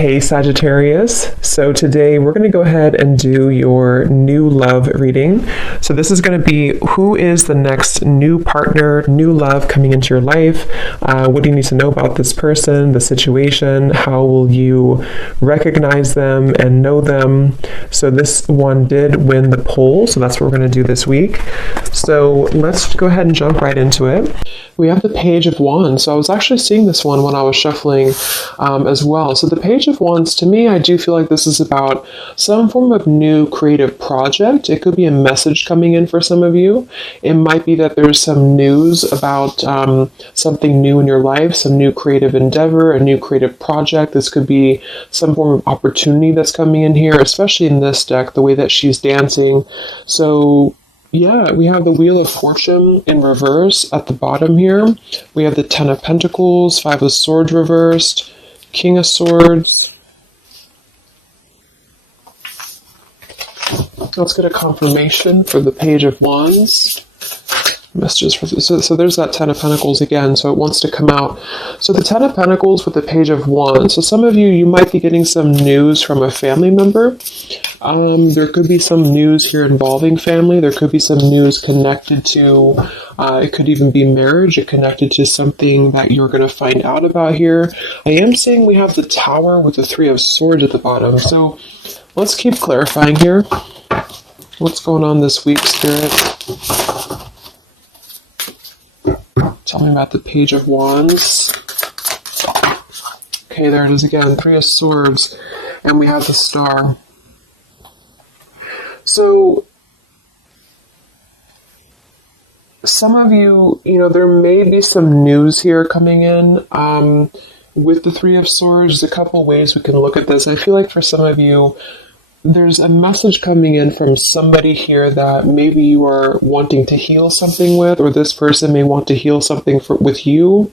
Hey Sagittarius, so today we're going to go ahead and do your new love reading. So this is going to be who is the next new partner, new love coming into your life. What do you need to know about this person, the situation? How will you recognize them and know them? So this one did win the poll, so that's what we're going to do this week. So let's go ahead and jump right into it. We have the Page of Wands. So I was actually seeing this one when I was shuffling as well. So the Page of Wands, to me, I do feel like this is about some form of new creative project. It could be a message coming in for some of you. It might be that there's some news about something new in your life, some new creative endeavor, a new creative project. This could be some form of opportunity that's coming in here, especially in this deck, the way that she's dancing. So yeah, we have the Wheel of Fortune in reverse at the bottom here. We have the Ten of Pentacles, Five of Swords reversed, King of Swords. Let's get a confirmation for the Page of Wands. Messages for so there's that Ten of Pentacles again, so it wants to come out. So the Ten of Pentacles with the Page of Wands. So some of you might be getting some news from a family member. There could be some news here involving family. There could be some news connected to, it could even be marriage, it connected to something that you're going to find out about here. I am saying we have the Tower with the Three of Swords at the bottom. So let's keep clarifying here. What's going on this week, Spirit? Tell me about the Page of Wands. Okay, there it is again. Three of Swords. And we have the Star. So, some of you, there may be some news here coming in. With the Three of Swords, there's a couple ways we can look at this. I feel like for some of you, there's a message coming in from somebody here that maybe you are wanting to heal something with, or this person may want to heal something with you.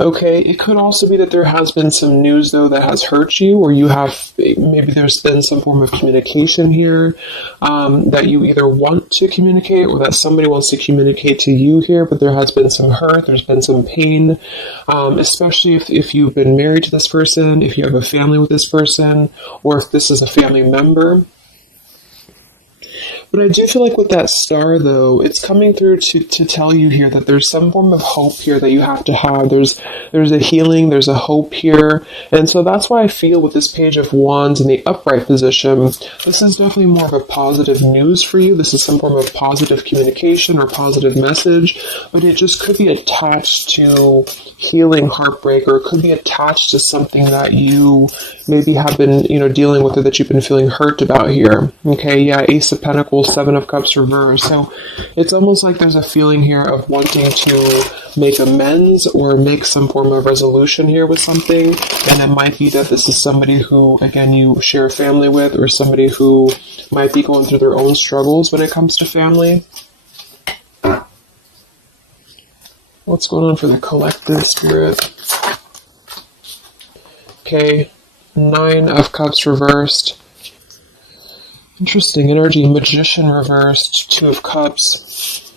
Okay, it could also be that there has been some news, though, that has hurt you, or maybe there's been some form of communication here that you either want to communicate or that somebody wants to communicate to you here, but there has been some hurt, there's been some pain, especially if you've been married to this person, if you have a family with this person, or if this is a family member. But I do feel like with that Star, though, it's coming through to tell you here that there's some form of hope here that you have to have. There's a healing, there's a hope here. And so that's why I feel with this Page of Wands in the upright position, this is definitely more of a positive news for you. This is some form of positive communication or positive message, but it just could be attached to healing heartbreak, or it could be attached to something that you maybe have been, dealing with, or that you've been feeling hurt about here. Okay, yeah, Ace of Pentacles, Seven of Cups reversed. So it's almost like there's a feeling here of wanting to make amends or make some form of resolution here with something. And it might be that this is somebody who, again, you share a family with, or somebody who might be going through their own struggles when it comes to family. What's going on for the collective, Spirit? Okay, Nine of Cups reversed. Interesting energy. Magician reversed. Two of Cups.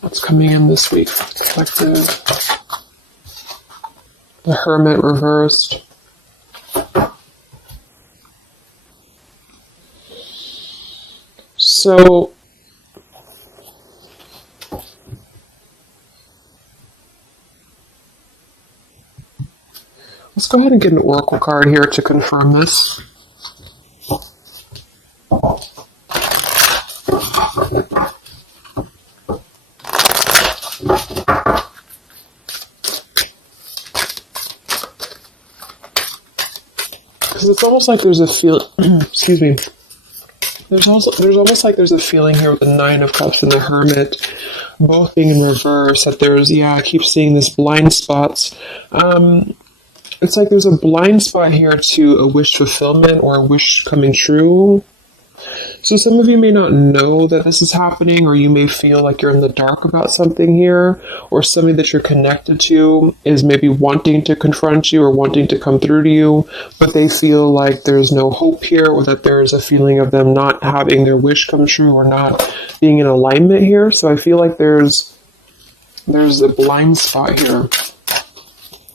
What's coming in this week? Collective. The Hermit reversed. So, let's go ahead and get an oracle card here to confirm this. Because it's almost like there's a excuse me. There's almost like there's a feeling here with the Nine of Cups and the Hermit both being in reverse, that there's, I keep seeing this blind spots. It's like there's a blind spot here to a wish fulfillment or a wish coming true. So some of you may not know that this is happening, or you may feel like you're in the dark about something here, or somebody that you're connected to is maybe wanting to confront you or wanting to come through to you, but they feel like there's no hope here, or that there's a feeling of them not having their wish come true or not being in alignment here. So I feel like there's a blind spot here.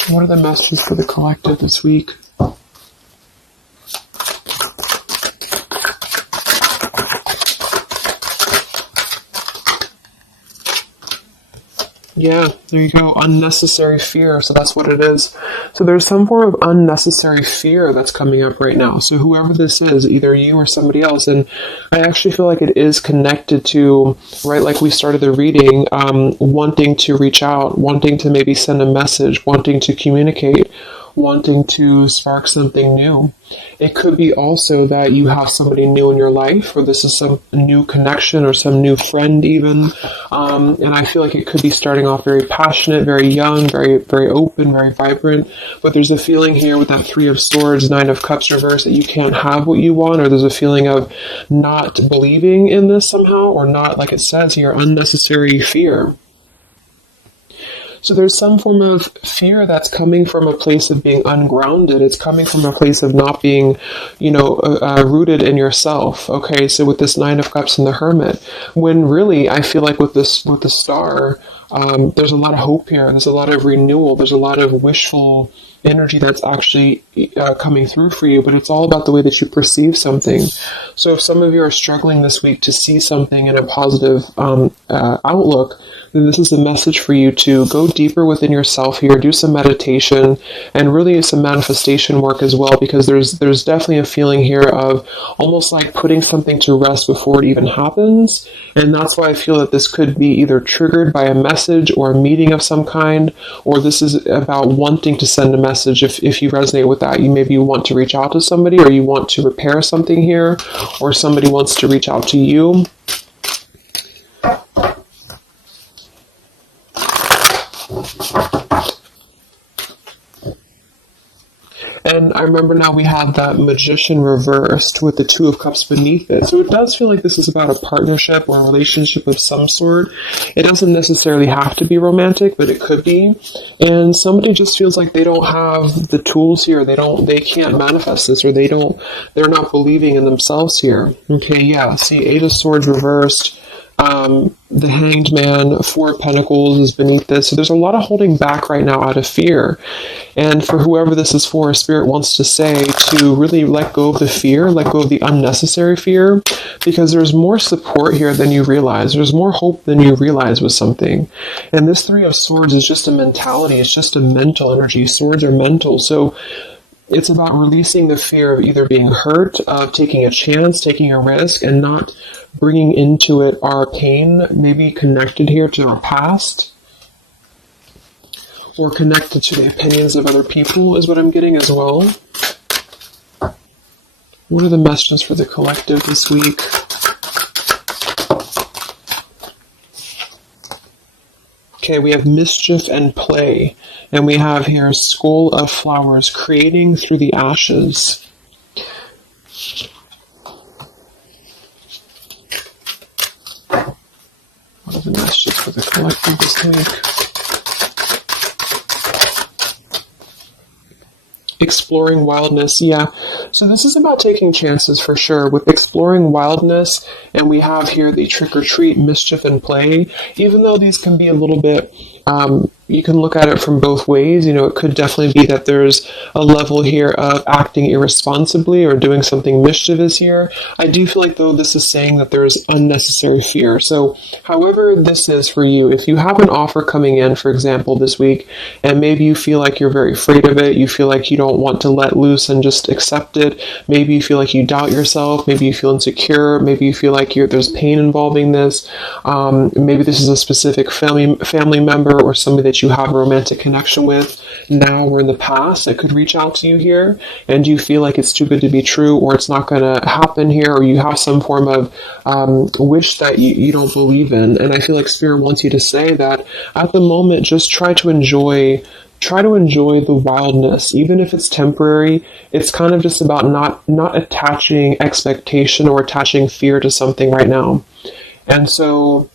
What are the messages for the collective this week? Yeah, there you go. Unnecessary fear. So that's what it is. So there's some form of unnecessary fear that's coming up right now. So whoever this is, either you or somebody else, and I actually feel like it is connected to, right, like we started the reading, wanting to reach out, wanting to maybe send a message, wanting to communicate, wanting to spark something new. It could be also that you have somebody new in your life, or this is some new connection or some new friend even. And I feel like it could be starting off very passionate, very young, very, very open, very vibrant. But there's a feeling here with that Three of Swords, Nine of Cups reverse, that you can't have what you want, or there's a feeling of not believing in this somehow, or not, like it says here, unnecessary fear. So there's some form of fear that's coming from a place of being ungrounded. It's coming from a place of not being, rooted in yourself. Okay, so with this Nine of Cups and the Hermit, when really I feel like with the Star, there's a lot of hope here. There's a lot of renewal. There's a lot of wishful energy that's actually coming through for you, but it's all about the way that you perceive something. So if some of you are struggling this week to see something in a positive outlook, then this is a message for you to go deeper within yourself here, do some meditation, and really some manifestation work as well, because there's definitely a feeling here of almost like putting something to rest before it even happens. And that's why I feel that this could be either triggered by a message or a meeting of some kind, or this is about wanting to send a message. If you resonate with that, you maybe want to reach out to somebody, or you want to repair something here, or somebody wants to reach out to you. And I remember now we have that Magician reversed with the Two of Cups beneath it. So it does feel like this is about a partnership or a relationship of some sort. It doesn't necessarily have to be romantic, but it could be. And somebody just feels like they don't have the tools here. They can't manifest this, or they're not believing in themselves here. Okay, yeah. See, Eight of Swords reversed. The Hanged Man, Four of Pentacles is beneath this. So there's a lot of holding back right now out of fear. And for whoever this is for, Spirit wants to say to really let go of the fear, let go of the unnecessary fear, because there's more support here than you realize. There's more hope than you realize with something. And this Three of Swords is just a mentality. It's just a mental energy. Swords are mental. So it's about releasing the fear of either being hurt, of taking a chance, taking a risk, and not bringing into it our pain, maybe connected here to our past, or connected to the opinions of other people is what I'm getting as well. What are the messages for the collective this week? Okay, we have mischief and play. And we have here Skull of Flowers, creating through the ashes. What are the messages for the collective this week? Exploring wildness, yeah. So this is about taking chances for sure with exploring wildness, and we have here the trick or treat, mischief and play. Even though these can be a little bit, you can look at it from both ways. It could definitely be that there's a level here of acting irresponsibly or doing something mischievous here. I do feel like, though, this is saying that there's unnecessary fear. So however this is for you, if you have an offer coming in, for example, this week, and maybe you feel like you're very afraid of it, you feel like you don't want to let loose and just accept it, maybe you feel like you doubt yourself, maybe you feel insecure, maybe you feel like there's pain involving this, maybe this is a specific family member or somebody that you have a romantic connection with now or in the past that could reach out to you here, and you feel like it's too good to be true, or it's not going to happen here, or you have some form of wish that you don't believe in. And I feel like Spirit wants you to say that at the moment, just try to enjoy the wildness, even if it's temporary. It's kind of just about not attaching expectation or attaching fear to something right now. And so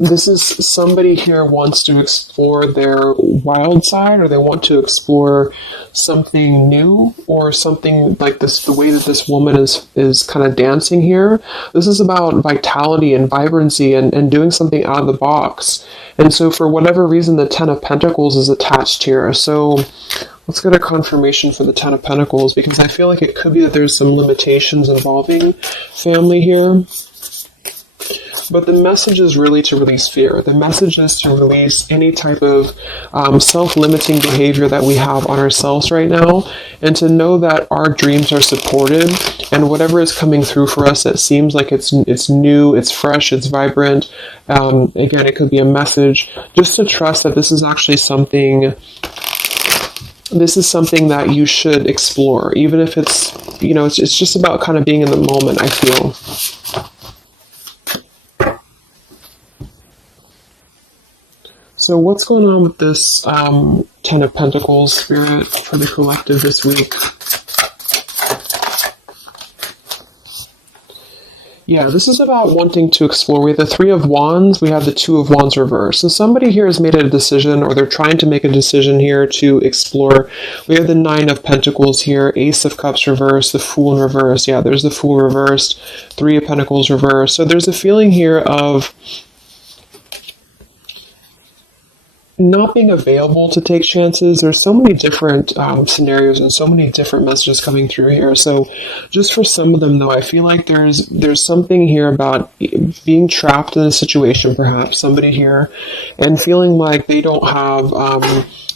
This is somebody here wants to explore their wild side, or they want to explore something new, or something like this. The way that this woman is kind of dancing here. This is about vitality and vibrancy, and doing something out of the box. And so for whatever reason, the Ten of Pentacles is attached here. So let's get a confirmation for the Ten of Pentacles, because I feel like it could be that there's some limitations involving family here. But the message is really to release fear. The message is to release any type of self-limiting behavior that we have on ourselves right now, and to know that our dreams are supported, and whatever is coming through for us that seems like it's new, it's fresh, it's vibrant. Again, it could be a message. Just to trust that this is actually something. This is something that you should explore, even if it's, it's just about kind of being in the moment, I feel. So what's going on with this Ten of Pentacles, Spirit, for the collective this week? Yeah, this is about wanting to explore. We have the Three of Wands, we have the Two of Wands reverse. So somebody here has made a decision, or they're trying to make a decision here to explore. We have the Nine of Pentacles here, Ace of Cups reverse, the Fool in reverse. Yeah, there's the Fool reversed, Three of Pentacles reverse. So there's a feeling here of not being available to take chances. There's so many different scenarios and so many different messages coming through here. So just for some of them, though, I feel like there's something here about being trapped in a situation, perhaps somebody here, and feeling like they don't have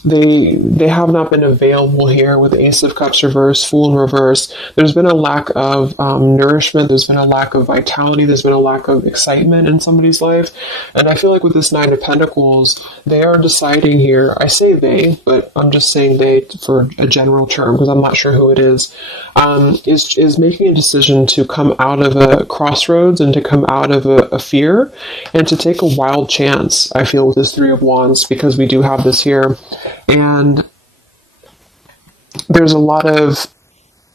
they have not been available here with Ace of Cups reverse, Fool in reverse. There's been a lack of nourishment. There's been a lack of vitality. There's been a lack of excitement in somebody's life. And I feel like with this Nine of Pentacles, they are deciding here, I say they, but I'm just saying they for a general term because I'm not sure who it is making a decision to come out of a crossroads and to come out of a fear and to take a wild chance, I feel, with this Three of Wands, because we do have this here. And there's a lot of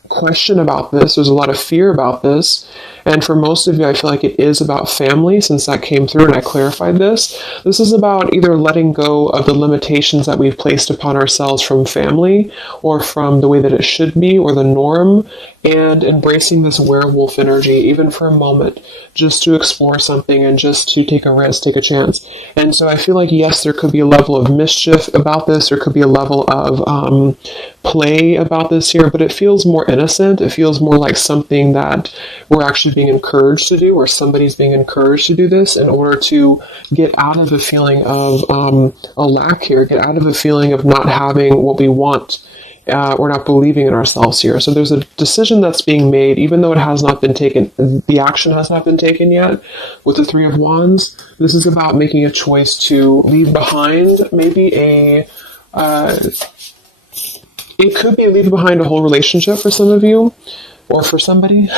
question about this. There's a lot of fear about this. And for most of you, I feel like it is about family, since that came through and I clarified this. This is about either letting go of the limitations that we've placed upon ourselves from family, or from the way that it should be, or the norm, and embracing this werewolf energy, even for a moment, just to explore something and just to take a risk, take a chance. And so I feel like, yes, there could be a level of mischief about this. There could be a level of play about this here, but it feels more innocent. It feels more like something that we're actually being encouraged to do, or somebody's being encouraged to do this in order to get out of a feeling of a lack here, get out of a feeling of not having what we want. We're not believing in ourselves here. So there's a decision that's being made, even though it has not been taken, the action has not been taken yet. With the Three of Wands, this is about making a choice to leave behind maybe it could be leaving behind a whole relationship for some of you, or for somebody,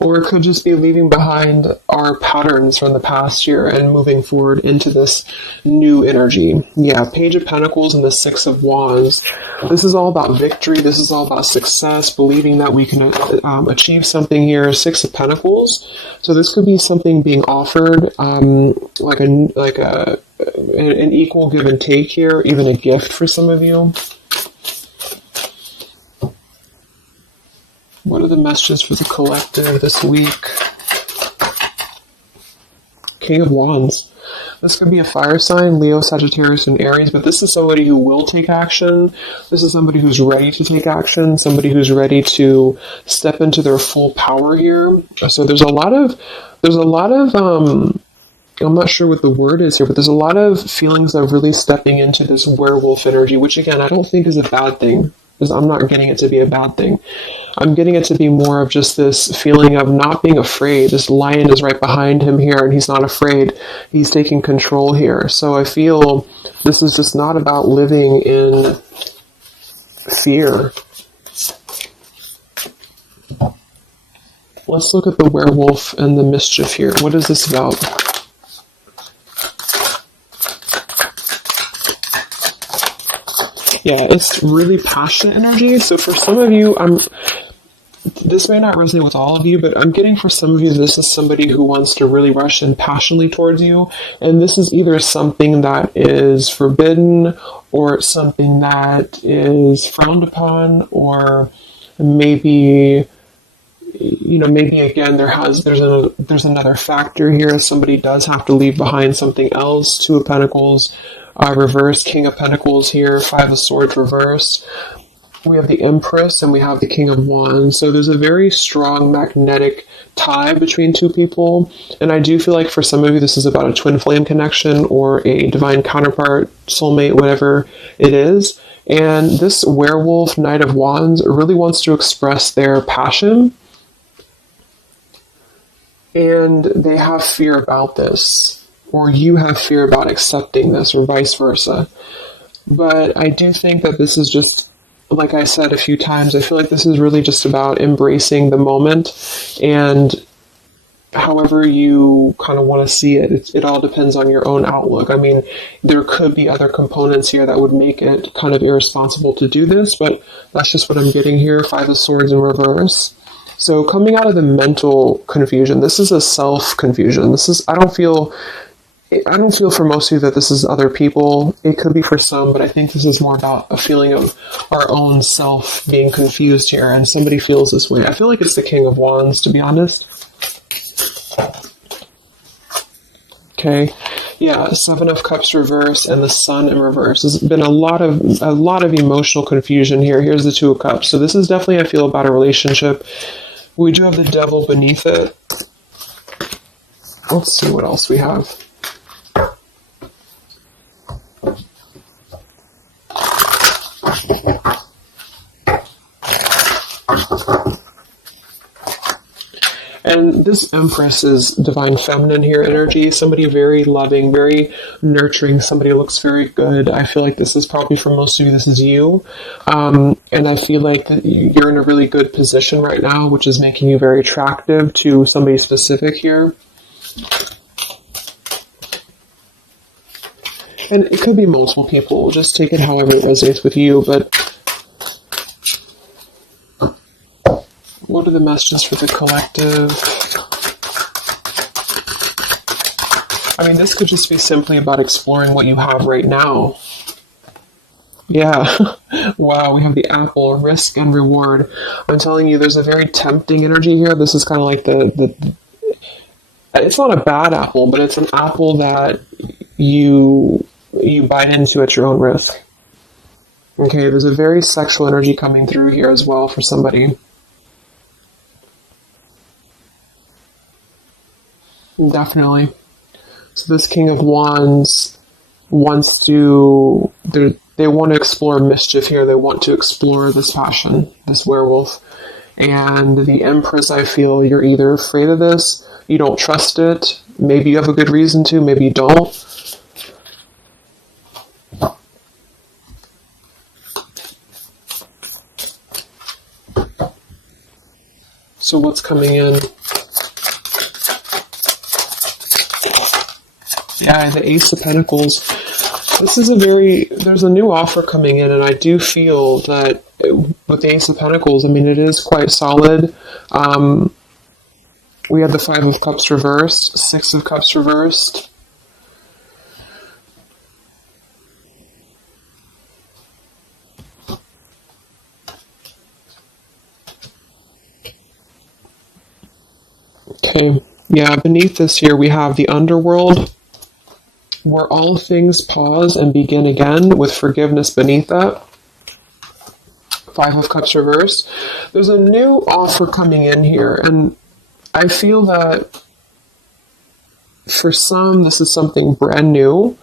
or it could just be leaving behind our patterns from the past year and moving forward into this new energy. Yeah, Page of Pentacles and the Six of Wands. This is all about victory. This is all about success, believing that we can achieve something here. Six of Pentacles. So this could be something being offered, like an equal give and take here, even a gift for some of you. What are the messages for the collective this week? King of Wands. This could be a fire sign, Leo, Sagittarius, and Aries, but this is somebody who will take action. This is somebody who's ready to take action, somebody who's ready to step into their full power here. So there's a lot of I'm not sure what the word is here, but there's a lot of feelings of really stepping into this werewolf energy, which again, I don't think is a bad thing. Because I'm not getting it to be a bad thing. I'm getting it to be more of just this feeling of not being afraid. This lion is right behind him here, and he's not afraid. He's taking control here. So I feel this is just not about living in fear. Let's look at the werewolf and the mischief here. What is this about? Yeah, it's really passionate energy. So for some of you, this may not resonate with all of you, but I'm getting for some of you, this is somebody who wants to really rush in passionately towards you. And this is either something that is forbidden or something that is frowned upon, or maybe, maybe again, there's another factor here. Somebody does have to leave behind something else. Two of Pentacles, reversed, King of Pentacles here, Five of Swords reversed. We have the Empress and we have the King of Wands. So there's a very strong magnetic tie between two people. And I do feel like for some of you, this is about a twin flame connection or a divine counterpart, soulmate, whatever it is. And this werewolf, Knight of Wands, really wants to express their passion. And they have fear about this, or you have fear about accepting this, or vice versa. But I do think that this is just, like I said a few times, I feel like this is really just about embracing the moment, and however you kind of want to see it, it all depends on your own outlook. I mean, there could be other components here that would make it kind of irresponsible to do this, but that's just what I'm getting here. Five of Swords in reverse. So coming out of the mental confusion, this is a self-confusion. I don't feel for most of you that this is other people. It could be for some, but I think this is more about a feeling of our own self being confused here, and somebody feels this way. I feel like it's the King of Wands, to be honest. Okay. Yeah, Seven of Cups reverse and the Sun in reverse. There's been a lot of emotional confusion here. Here's the Two of Cups. So this is definitely, I feel, about a relationship. We do have the Devil beneath it. Let's see what else we have. And this Empress is divine feminine here energy. Somebody very loving, very nurturing. Somebody who looks very good. I feel like this is probably for most of you, this is you. And I feel like you're in a really good position right now, which is making you very attractive to somebody specific here. And it could be multiple people. Just take it however it resonates with you. But what are the messages for the collective? I mean, this could just be simply about exploring what you have right now. Yeah. Wow, we have the apple, risk and reward. I'm telling you, there's a very tempting energy here. This is kind of like it's not a bad apple, but it's an apple that you bite into at your own risk. Okay, there's a very sexual energy coming through here as well for somebody. Definitely. So this King of Wands wants to, they want to explore mischief here. They want to explore this passion, this werewolf. And the Empress, I feel you're either afraid of this, you don't trust it, maybe you have a good reason to, maybe you don't. So what's coming in? Yeah, the Ace of Pentacles. This is there's a new offer coming in, and I do feel that with the Ace of Pentacles, I mean, it is quite solid. We have the Five of Cups reversed, Six of Cups reversed. Okay, yeah, beneath this here we have the Underworld, where all things pause and begin again, with forgiveness beneath that. Five of Cups reversed. There's a new offer coming in here, and I feel that for some, this is something brand new,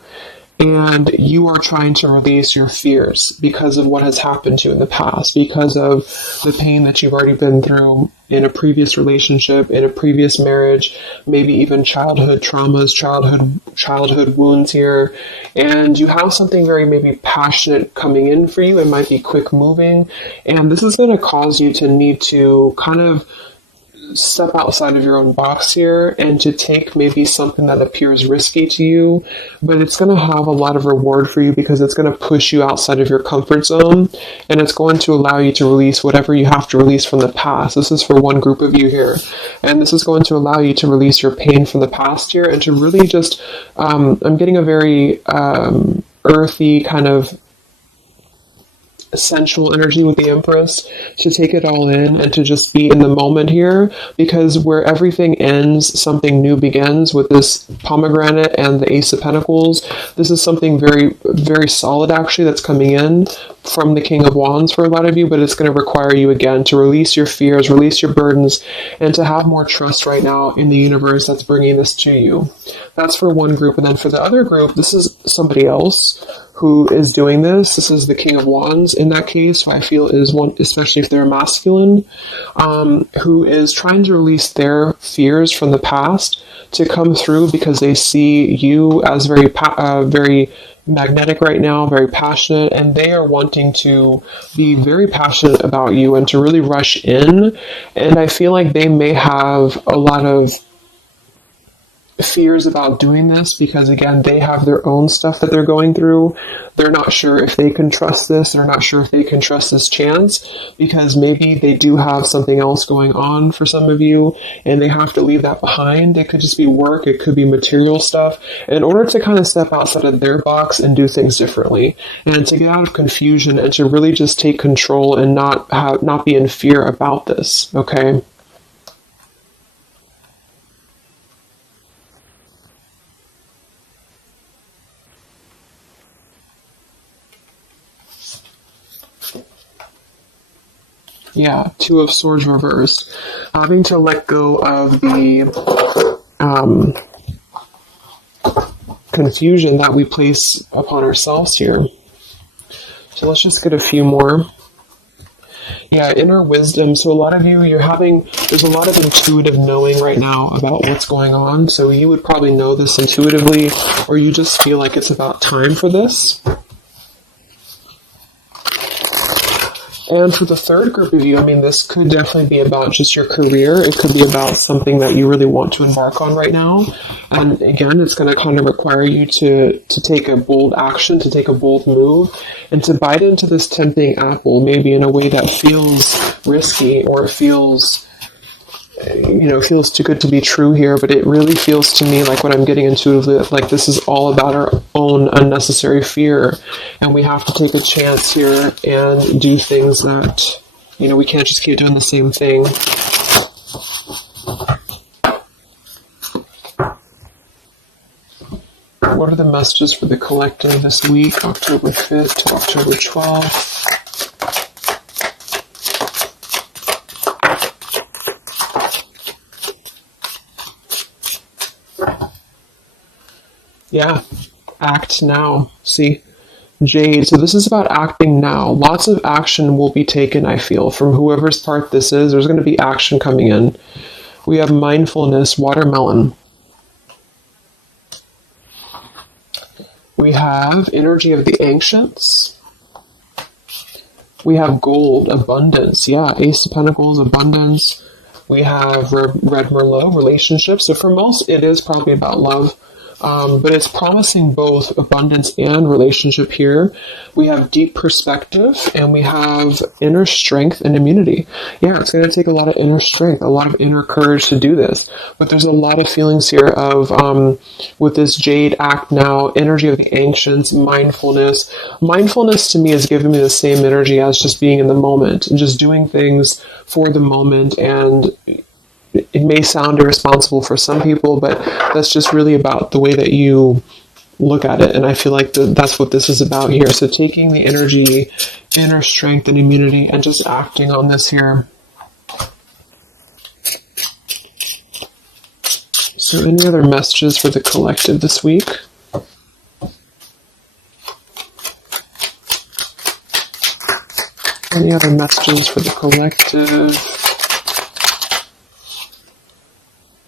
and you are trying to release your fears because of what has happened to you in the past, because of the pain that you've already been through in a previous relationship, in a previous marriage, maybe even childhood traumas, childhood wounds here. And you have something very maybe passionate coming in for you. It might be quick moving. And this is going to cause you to need to kind of step outside of your own box here and to take maybe something that appears risky to you, but it's going to have a lot of reward for you because it's going to push you outside of your comfort zone, and it's going to allow you to release whatever you have to release from the past. This is for one group of you here, and this is going to allow you to release your pain from the past here and to really just, I'm getting a very earthy kind of sensual energy with the Empress, to take it all in and to just be in the moment here, because where everything ends, something new begins with this pomegranate and the Ace of Pentacles. This is something very, very solid actually that's coming in from the King of Wands for a lot of you, but it's going to require you again to release your fears, release your burdens, and to have more trust right now in the universe that's bringing this to you. That's for one group. And then for the other group, this is somebody else who is doing this. This is the King of Wands in that case, who I feel is one, especially if they're masculine, who is trying to release their fears from the past to come through because they see you as very magnetic right now, very passionate, and they are wanting to be very passionate about you and to really rush in. And I feel like they may have a lot of fears about doing this because, again, they have their own stuff that they're going through. They're not sure if they can trust this. They're not sure if they can trust this chance because maybe they do have something else going on for some of you and they have to leave that behind. It could just be work. It could be material stuff in order to kind of step outside of their box and do things differently and to get out of confusion and to really just take control and not be in fear about this. Okay. Yeah, Two of Swords reversed. Having to let go of the confusion that we place upon ourselves here. So let's just get a few more. Yeah, inner wisdom. So a lot of you, there's a lot of intuitive knowing right now about what's going on. So you would probably know this intuitively, or you just feel like it's about time for this. And for the third group of you, I mean, this could definitely be about just your career. It could be about something that you really want to embark on right now. And again, it's going to kind of require you to take a bold action, to take a bold move, and to bite into this tempting apple, maybe in a way that feels risky or feels too good to be true here, but it really feels to me like what I'm getting intuitively, like this is all about our own unnecessary fear, and we have to take a chance here and do things that, we can't just keep doing the same thing. What are the messages for the collective this week, October 5th to October 12th? Yeah, act now. See, Jade. So this is about acting now. Lots of action will be taken, I feel, from whoever's part this is. There's going to be action coming in. We have mindfulness, watermelon. We have energy of the ancients. We have gold, abundance. Yeah, Ace of Pentacles, abundance. We have Red Merlot, relationships. So for most, it is probably about love. But it's promising both abundance and relationship here. We have deep perspective and we have inner strength and immunity. Yeah, it's going to take a lot of inner strength, a lot of inner courage to do this. But there's a lot of feelings here of, with this Jade, act now, energy of the ancients, mindfulness. Mindfulness to me is giving me the same energy as just being in the moment and just doing things for the moment. And it may sound irresponsible for some people, but that's just really about the way that you look at it. And I feel like that's what this is about here. So taking the energy, inner strength and immunity, and just acting on this here. So any other messages for the collective this week? Any other messages for the collective?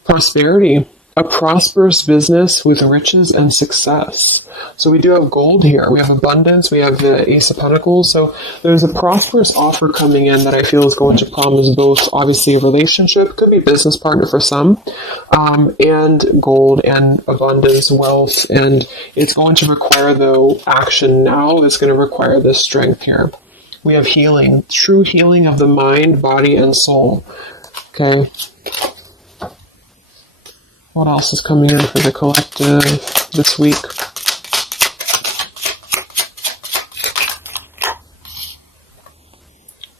Prosperity. a prosperous business with riches and success. So we do have gold here. We have abundance. We have the Ace of Pentacles. So there's a prosperous offer coming in that I feel is going to promise both, obviously, a relationship, could be a business partner for some, and gold and abundance, wealth. And it's going to require, though, action now. It's going to require this strength here. We have healing, true healing of the mind, body, and soul. Okay. What else is coming in for the collective this week?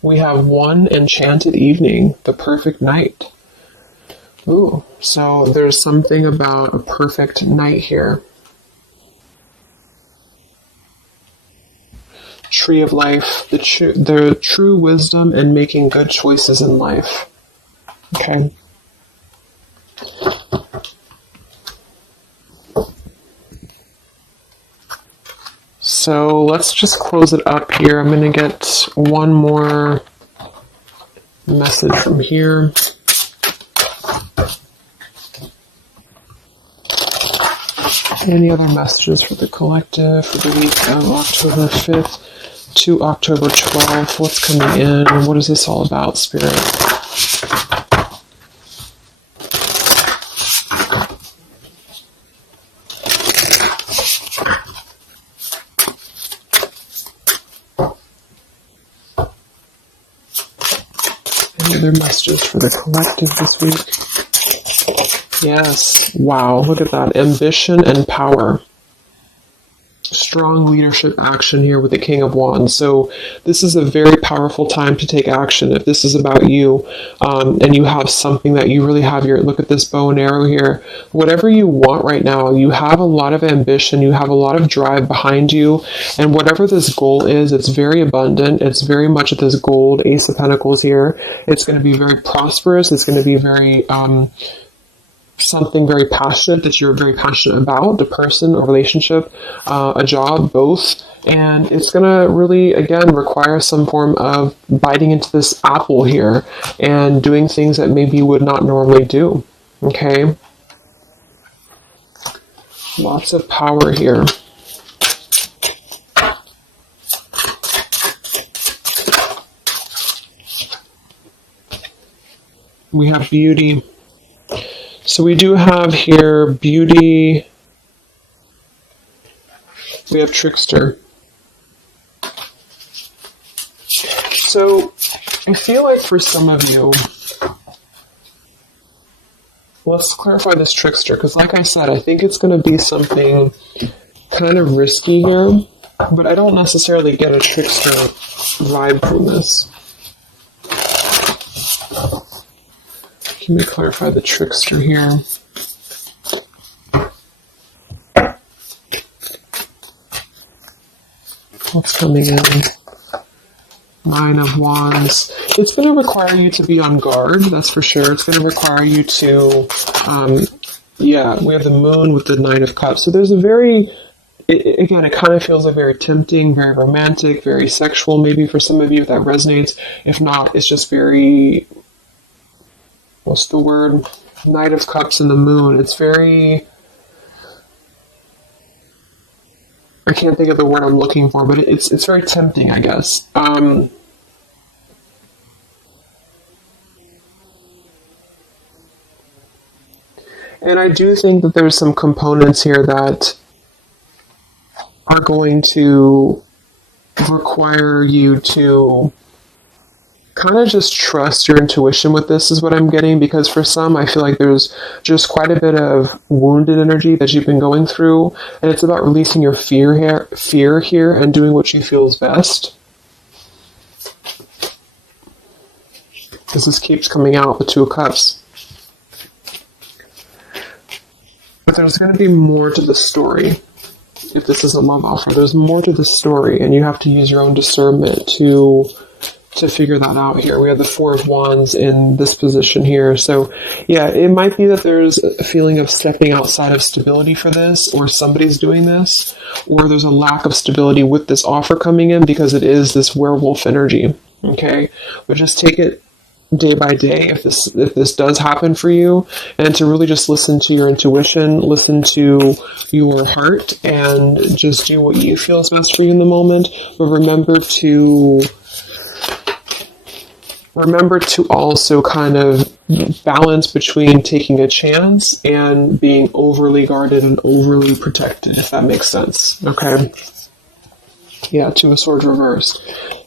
We have one enchanted evening, the perfect night. Ooh, so there's something about a perfect night here. Tree of life, the true wisdom and making good choices in life. Okay. So let's just close it up here. I'm going to get one more message from here. Any other messages for the collective for the week of October 5th to October 12th? What's coming in? What is this all about, Spirit? Other messages for the collective this week. Yes. Wow. Look at that. Ambition and power. Strong leadership action here with the King of Wands. So this is a very powerful time to take action. If this is about you, and you have something that you really have your, look at this bow and arrow here, whatever you want right now, you have a lot of ambition, you have a lot of drive behind you, and whatever this goal is, it's very abundant. It's very much this gold Ace of Pentacles here. It's going to be very prosperous. It's going to be very, something very passionate that you're very passionate about, a person, a relationship, a job, both. And it's going to really, again, require some form of biting into this apple here and doing things that maybe you would not normally do. Okay? Lots of power here. We have beauty. So we do have here beauty. We have trickster. So I feel like for some of you, let's clarify this trickster, because like I said, I think it's going to be something kind of risky here, but I don't necessarily get a trickster vibe from this. Can we clarify the trickster here? What's coming in? Nine of Wands. It's going to require you to be on guard, that's for sure. It's going to require you to, we have the Moon with the Nine of Cups. So there's a very, again, it kind of feels like very tempting, very romantic, very sexual, maybe for some of you if that resonates. If not, it's just very, what's the word? Knight of Cups and the Moon. It's very, I can't think of the word I'm looking for, but it's very tempting, I guess. And I do think that there's some components here that are going to require you to kind of just trust your intuition with this, is what I'm getting, because for some, I feel like there's just quite a bit of wounded energy that you've been going through, and it's about releasing your fear here and doing what you feel is best. Because this keeps coming out, the Two of Cups. But there's going to be more to the story. If this is a love offer, there's more to the story, and you have to use your own discernment to figure that out here. We have the Four of Wands in this position here. So yeah, it might be that there's a feeling of stepping outside of stability for this, or somebody's doing this, or there's a lack of stability with this offer coming in because it is this werewolf energy. Okay? But just take it day by day if this does happen for you, and to really just listen to your intuition, listen to your heart, and just do what you feel is best for you in the moment. But remember to also kind of balance between taking a chance and being overly guarded and overly protected, if that makes sense. Okay. Yeah, Two of Swords reversed.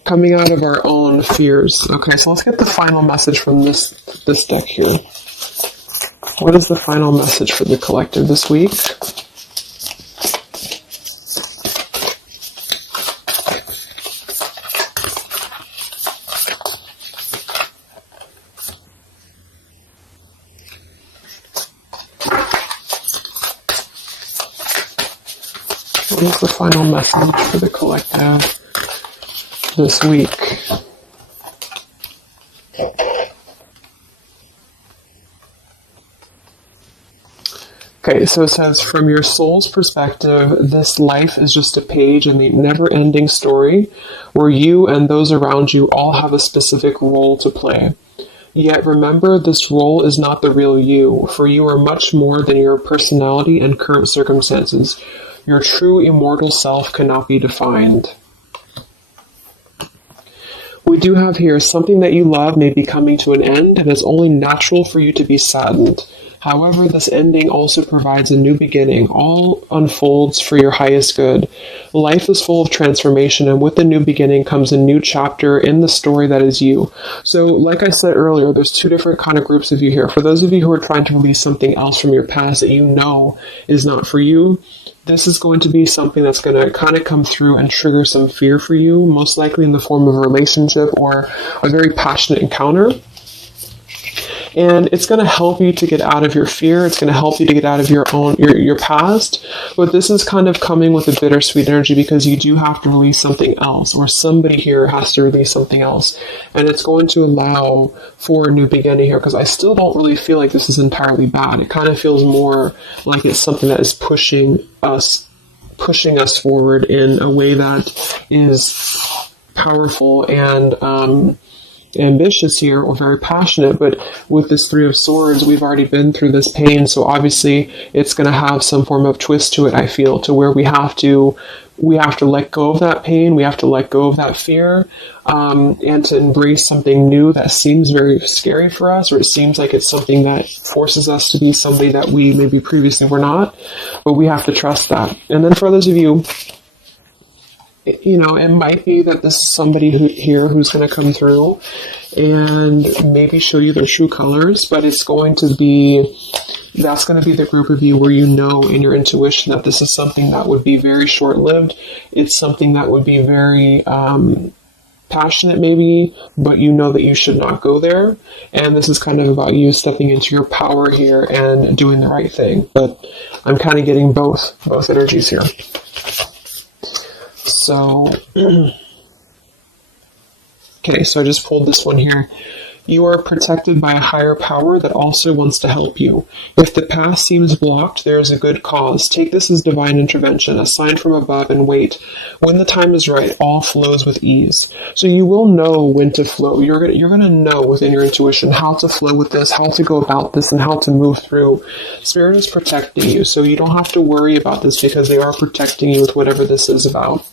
Coming out of our own fears. Okay, so let's get the final message from this deck here. What is the final message for the collective this week? What is the final message for the collective this week? Okay, so it says, from your soul's perspective, this life is just a page in the never-ending story where you and those around you all have a specific role to play. Yet remember, this role is not the real you, for you are much more than your personality and current circumstances. Your true immortal self cannot be defined. We do have here, something that you love may be coming to an end, and it's only natural for you to be saddened. However, this ending also provides a new beginning. All unfolds for your highest good. Life is full of transformation, and with the new beginning comes a new chapter in the story that is you. So, like I said earlier, there's two different kind of groups of you here. For those of you who are trying to release something else from your past that you know is not for you, this is going to be something that's going to kind of come through and trigger some fear for you, most likely in the form of a relationship or a very passionate encounter. And it's going to help you to get out of your fear. It's going to help you to get out of your past. But this is kind of coming with a bittersweet energy because you do have to release something else, or somebody here has to release something else. And it's going to allow for a new beginning here, because I still don't really feel like this is entirely bad. It kind of feels more like it's something that is pushing us forward in a way that is powerful and ambitious here, or very passionate. But with this Three of Swords, we've already been through this pain, so obviously it's going to have some form of twist to it, I feel, to where we have to let go of that pain, we have to let go of that fear, and to embrace something new that seems very scary for us, or it seems like it's something that forces us to be somebody that we maybe previously were not, but we have to trust that. And then for those of you, you know, it might be that this is somebody who's going to come through and maybe show you their true colors, but that's going to be the group of you where you know in your intuition that this is something that would be very short-lived. It's something that would be very passionate maybe, but you know that you should not go there. And this is kind of about you stepping into your power here and doing the right thing. But I'm kind of getting both energies here. So, okay, so I just pulled this one here. You are protected by a higher power that also wants to help you. If the path seems blocked, there is a good cause. Take this as divine intervention, a sign from above, and wait. When the time is right, all flows with ease. So you will know when to flow. You're gonna know within your intuition how to flow with this, how to go about this, and how to move through. Spirit is protecting you, so you don't have to worry about this because they are protecting you with whatever this is about.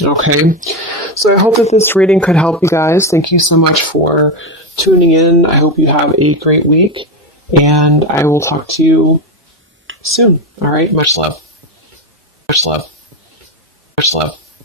Okay, so I hope that this reading could help you guys. Thank you so much for tuning in. I hope you have a great week, and I will talk to you soon. All right, much love. Much love. Much love.